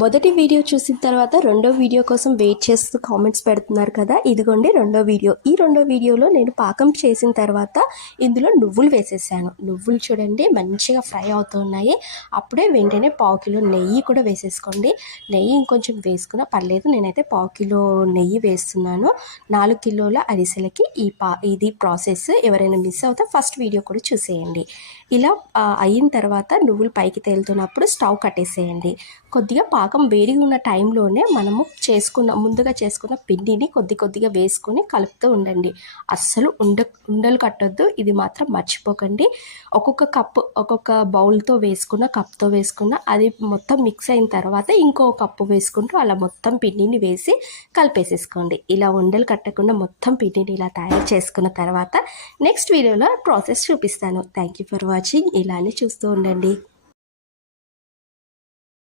మొదటి వీడియో చూసిన తర్వాత రెండో వీడియో కోసం వెయిట్ చేస్తూ కామెంట్స్ పెడుతున్నారు కదా, ఇదిగోండి రెండో వీడియో. ఈ రెండో వీడియోలో నేను పాకం చేసిన తర్వాత ఇందులో నువ్వులు వేసేసాను. నువ్వులు చూడండి మంచిగా ఫ్రై అవుతున్నాయి. అప్పుడే వెంటనే పావు కిలో నెయ్యి కూడా వేసేసుకోండి. నెయ్యి ఇంకొంచెం వేసుకున్నా పర్లేదు, నేనైతే పావు కిలో నెయ్యి వేస్తున్నాను. 4 కిలోల అరిసెలకి ఇది ప్రాసెస్. ఎవరైనా మిస్ అవుతే ఫస్ట్ వీడియో కూడా చూసేయండి. ఇలా అయిన తర్వాత నువ్వులు పైకి తేలుతున్నప్పుడు స్టవ్ కట్టేసేయండి. కొద్దిగా పాకం వేడిగా ఉన్న టైంలోనే మనము ముందుగా చేసుకున్న పిండిని కొద్దిగా వేసుకొని కలుపుతూ ఉండండి. అస్సలు ఉండలు కట్టొద్దు, ఇది మాత్రం మర్చిపోకండి. ఒక్కొక్క బౌల్తో కప్తో వేసుకున్న అది మొత్తం మిక్స్ అయిన తర్వాత ఇంకో కప్పు వేసుకుంటూ అలా మొత్తం పిండిని వేసి కలిపేసేసుకోండి. ఇలా ఉండలు కట్టకుండా మొత్తం పిండిని ఇలా తయారు చేసుకున్న తర్వాత నెక్స్ట్ వీడియోలో ప్రాసెస్ చూపిస్తాను. Thank you for watching. ఇలానే చూస్తూ ఉండండి.